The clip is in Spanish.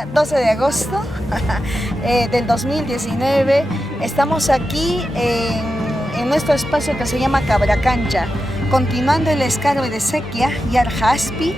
día 12 de agosto del 2019. Estamos aquí en nuestro espacio que se llama Cabracancha, continuando el escarbe de Sequia y Arjaspi.